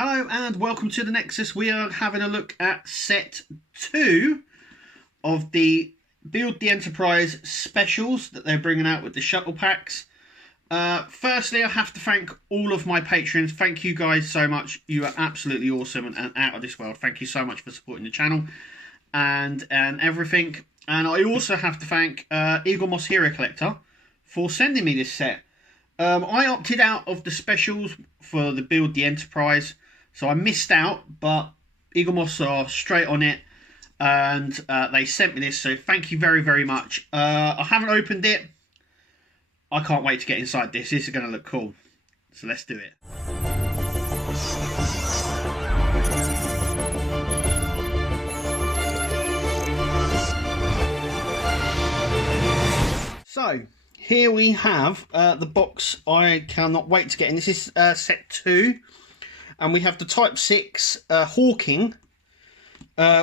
Hello and welcome to the Nexus. We are having a look at set 2 of the Build the Enterprise specials that they're bringing out with the shuttle packs. Firstly, I have to thank all of my patrons. Thank you guys so much. You are absolutely awesome and out of this world. Thank you so much for supporting the channel and everything. And I also have to thank Eagle Moss Hero Collector for sending me this set. I opted out of the specials for the Build the Enterprise, so I missed out, but Eagle Moss are straight on it, and they sent me this, so thank you very, very much. I haven't opened it. I can't wait to get inside this. This is going to look cool. So let's do it. So, here we have the box I cannot wait to get in. This is set 2. And we have the Type 6 Hawking,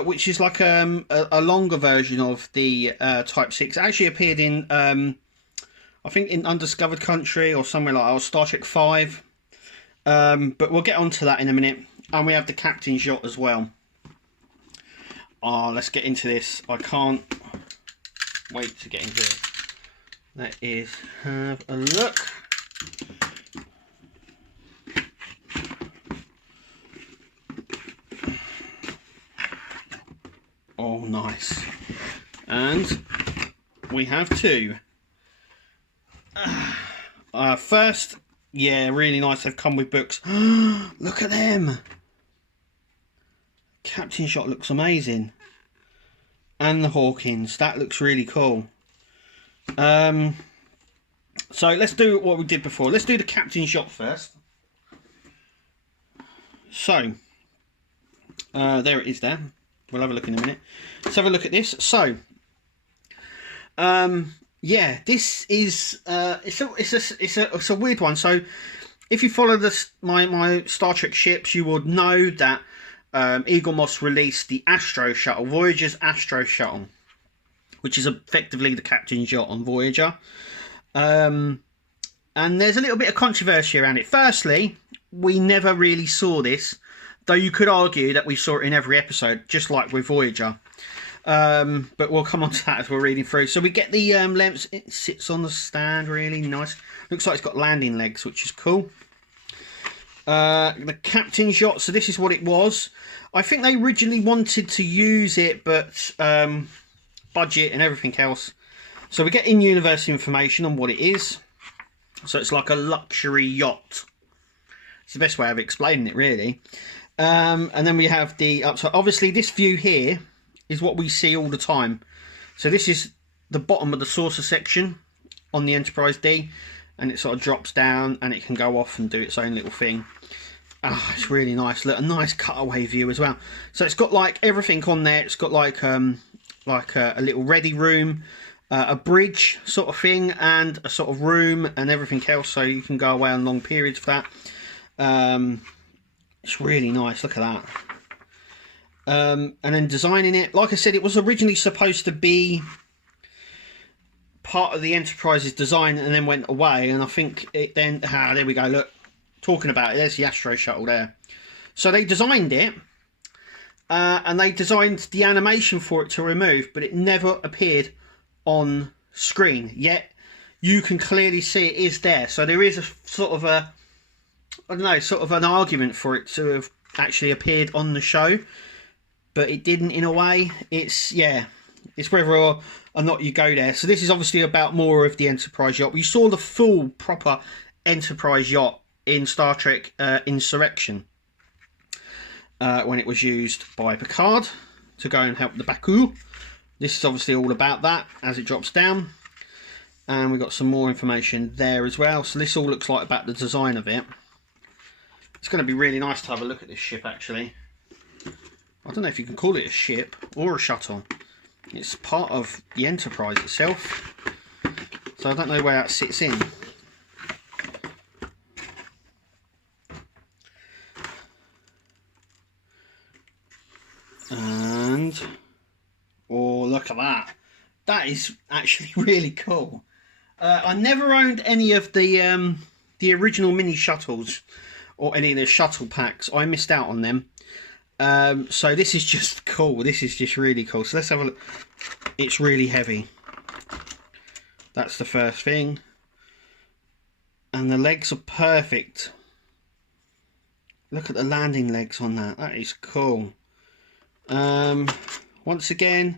which is like a longer version of the Type 6. It actually appeared in, I think, in Undiscovered Country or somewhere like that, or Star Trek 5. But we'll get onto that in a minute. And we have the Captain's Yacht as well. Let's get into this. I can't wait to get into it. That is, have a look. Oh, nice. And we have 2. First, yeah, really nice. They've come with books. Look at them. Captain's Yacht looks amazing. And the Hawkins. That looks really cool. So let's do what we did before. Let's do the Captain's Yacht first. So, there it is there. We'll have a look in a minute. Let's have a look at this. So, yeah, this is it's a weird one. So, if you follow my Star Trek ships, you would know that Eagle Moss released the Astro Shuttle, Voyager's Astro Shuttle, which is effectively the Captain's Yacht on Voyager. And there's a little bit of controversy around it. Firstly, we never really saw this, though you could argue that we saw it in every episode, just like with Voyager. But we'll come on to that as we're reading through. So we get the lamps. It sits on the stand, really nice. Looks like it's got landing legs, which is cool. The Captain's Yacht. So this is what it was. I think they originally wanted to use it, but budget and everything else. So we get in-universe information on what it is. So it's like a luxury yacht. It's the best way of explaining it, really. And then we have the upside. Obviously, this view here is what we see all the time. So this is the bottom of the saucer section on the Enterprise D, and it sort of drops down, and it can go off and do its own little thing. It's really nice. Look, a nice cutaway view as well. So it's got like everything on there. It's got like a little ready room, a bridge sort of thing, and a sort of room and everything else. So you can go away on long periods for that. It's really nice. Look at that. And then designing it, like I said, it was originally supposed to be part of the Enterprise's design and then went away. And I think it then, there we go. Look, talking about it, there's the Astro Shuttle there. So they designed it, and they designed the animation for it to remove, but it never appeared on screen. Yet you can clearly see it is there. So there is a sort of a, I don't know, sort of an argument for it to have actually appeared on the show, but it didn't in a way. It's, yeah, it's whether or not you go there. So this is obviously about more of the Enterprise yacht. We saw the full proper Enterprise yacht in Star Trek Insurrection when it was used by Picard to go and help the Baku. This is obviously all about that as it drops down. And we've got some more information there as well. So this all looks like about the design of it. It's going to be really nice to have a look at this ship, actually. I don't know if you can call it a ship or a shuttle. It's part of the Enterprise itself. So I don't know where that sits in. And, oh, look at that. That is actually really cool. I never owned any of the original mini shuttles or any of the Shuttle packs. I missed out on them. So this is just cool. This is just really cool. So let's have a look. It's really heavy. That's the first thing. And the legs are perfect. Look at the landing legs on that. That is cool. Once again,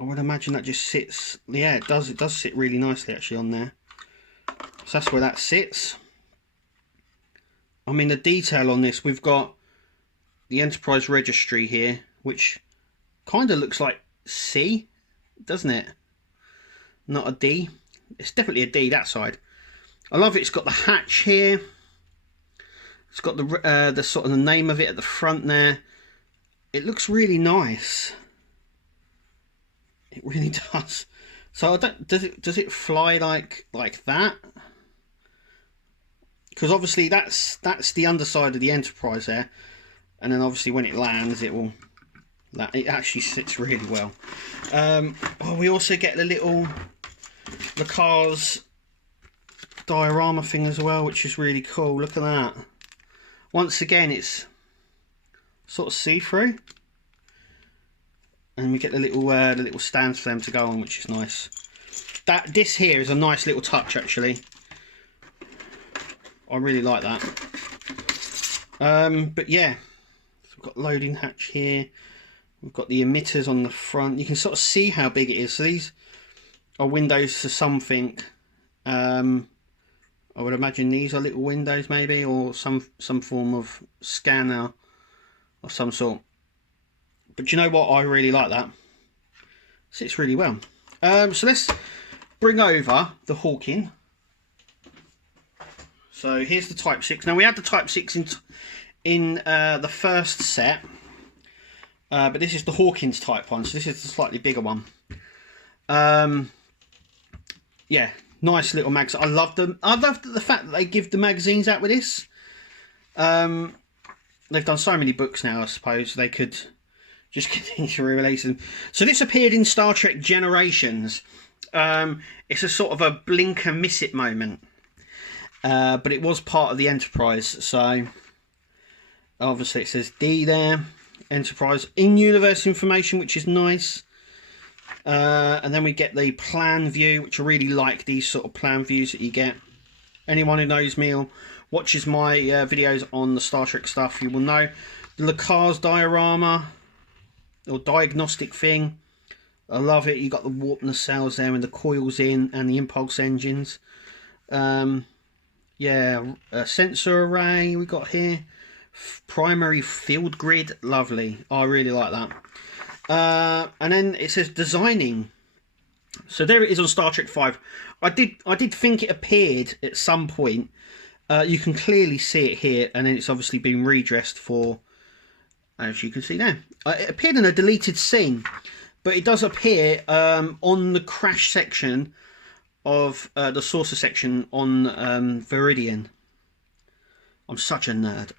I would imagine that just sits. Yeah, it does. It does sit really nicely actually on there. So that's where that sits. I mean, the detail on this, we've got the Enterprise registry here, which kind of looks like C, doesn't it? Not a D. It's definitely a D, that side. I love it. It's got the hatch here. It's got the sort of the name of it at the front there. It looks really nice. It really does. So I don't, does it fly like that? Because obviously that's the underside of the Enterprise there, and then obviously when it lands, it actually sits really well. Oh, we also get the car's diorama thing as well, which is really cool. Look at that. Once again, it's sort of see-through, and we get the little stands for them to go on, which is nice. This here is a nice little touch actually. I really like that. But yeah, so we've got loading hatch here. We've got the emitters on the front. You can sort of see how big it is. So these are windows to something. I would imagine these are little windows maybe, or some form of scanner of some sort. But you know what? I really like that. Sits really well. So let's bring over the Hawkins. So here's the Type 6. Now we had the Type 6 in the first set, but this is the Hawkins Type 1, so this is the slightly bigger one. Yeah, nice little mags. I love them. I love the fact that they give the magazines out with this. They've done so many books now, I suppose they could just continue to release them. So this appeared in Star Trek Generations. It's a sort of a blink and miss it moment. But it was part of the Enterprise, so obviously it says D there, Enterprise, in-universe information, which is nice. And then we get the plan view, which I really like, these sort of plan views that you get. Anyone who knows me or watches my videos on the Star Trek stuff, you will know. The car's diorama, or diagnostic thing, I love it. You got the warp nacelles there and the coils in, and the impulse engines. Yeah, a sensor array we got here. Primary field grid, lovely. I really like that. And then it says designing. So there it is on Star Trek 5. I did think it appeared at some point. You can clearly see it here, and then it's obviously been redressed for, as you can see there. It appeared in a deleted scene, but it does appear on the crash section of the saucer section on Viridian. I'm such a nerd.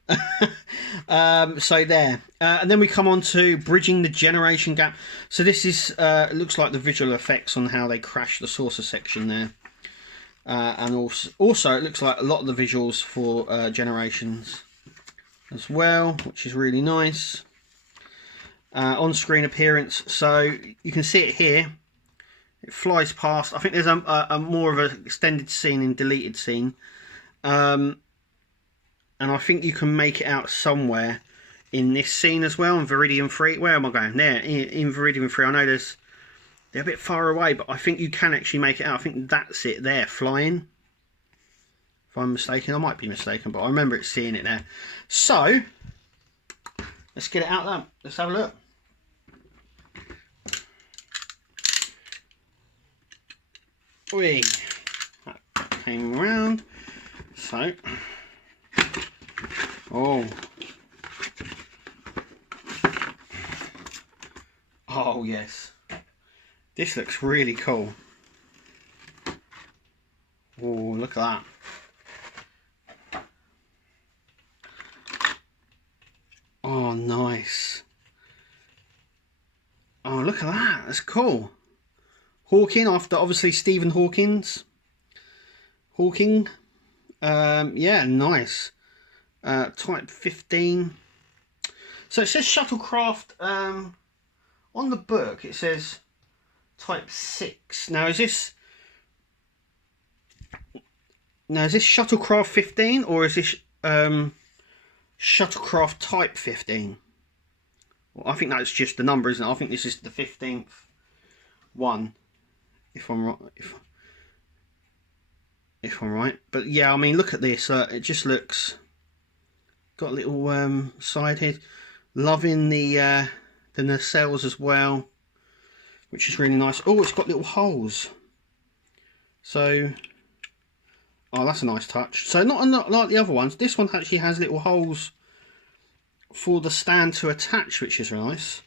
So there, and then we come on to bridging the generation gap. So this is it looks like the visual effects on how they crash the saucer section there, and also it looks like a lot of the visuals for Generations as well, which is really nice. On-screen appearance, so you can see it here. It flies past. I think there's a more of an extended scene in deleted scene. And I think you can make it out somewhere in this scene as well, in Viridian 3. Where am I going? There, in Viridian 3. I know they're a bit far away, but I think you can actually make it out. I think that's it there, flying. If I'm mistaken, I might be mistaken, but I remember it seeing it there. So, let's get it out there. Let's have a look. Whee. That came around. So, oh yes, this looks really cool. Oh, look at that. Oh, nice. Oh, look at that. That's cool. Hawking, after obviously Stephen Hawking. Yeah, nice. Type 15. So it says shuttlecraft. On the book it says Type 6. Now is this shuttlecraft 15 or is this shuttlecraft Type 15? Well, I think that's just the number, isn't it? I think this is the 15th one, if I'm right. If I'm right, but yeah, I mean, look at this. It just looks got a little side head. Loving the nacelles as well, which is really nice. Oh, it's got little holes. So, oh, that's a nice touch. So not like the other ones. This one actually has little holes for the stand to attach, which is nice.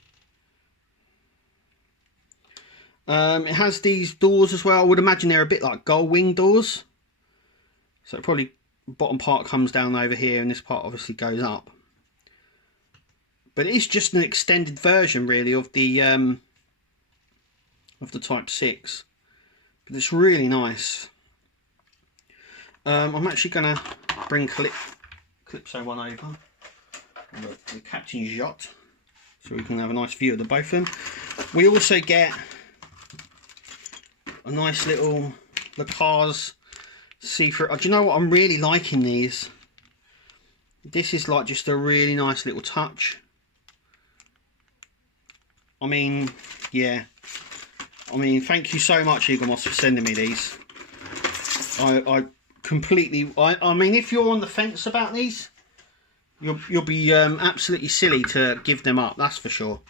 It has these doors as well. I would imagine they're a bit like gull wing doors. So probably bottom part comes down over here and this part obviously goes up. But it is just an extended version really of the Type 6. But it's really nice. I'm actually going to bring Calypso one over. The Captain's yacht, so we can have a nice view of the both of them. We also get a nice little Lacars see-through. Do you know what? I'm really liking these. This is like just a really nice little touch. I mean, yeah. I mean, thank you so much, Eagle Moss, for sending me these. I mean, if you're on the fence about these, you'll be absolutely silly to give them up, that's for sure.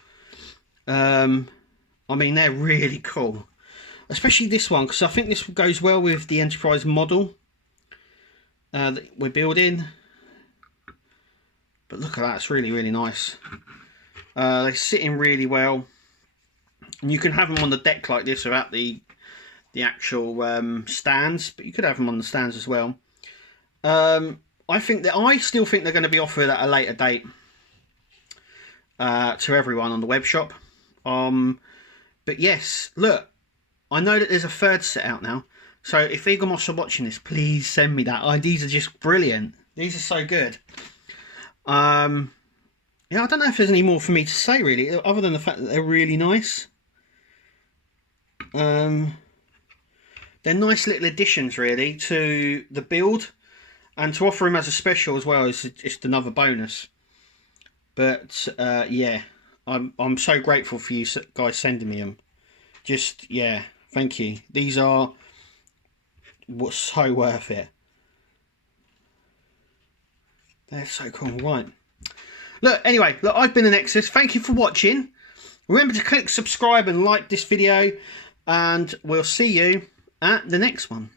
I mean, they're really cool, especially this one, because I think this goes well with the Enterprise model that we're building. But look at that, it's really, really nice. They sit in really well, and you can have them on the deck like this without the actual stands, but you could have them on the stands as well. I still think they're going to be offered at a later date to everyone on the web shop. But yes, look, I know that there's a third set out now. So if Eagle Moss are watching this, please send me that. These are just brilliant. These are so good. Yeah, I don't know if there's any more for me to say really, other than the fact that they're really nice. They're nice little additions really to the build. And to offer him as a special as well is just another bonus. But yeah, I'm so grateful for you guys sending me them. Just, yeah, thank you. These are so worth it. They're so cool. Right. Look, anyway, look, I've been the Nexus. Thank you for watching. Remember to click subscribe and like this video. And we'll see you at the next one.